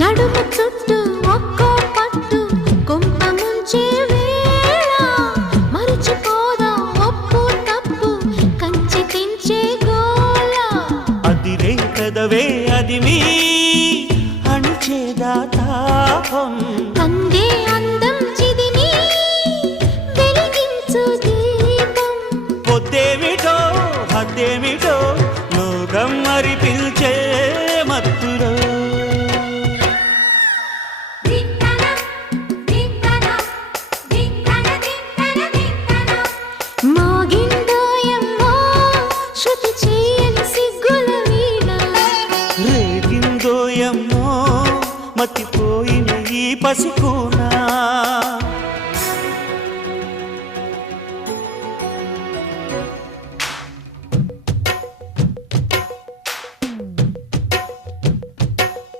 నడుము చుట్టూ ఒక్కో పట్టు కొంప ముంచే వేళ మరిచిపోదా ఒప్పు తప్పు కంచి తెంచే గోల అదిరే పెదవే అది మీ అణిచేదా తాపం అందే అందం చిదిమి వెలిగించు దీపం పొద్దేమిటో హద్దేమిటో లోకం మరి పిలిచే మత్తులో మోగిందోయమ్మో శృతి చేయని సిగ్గుల వీణ రేగిందోయమ్మో మతిపోయిన ఈ పసికూనా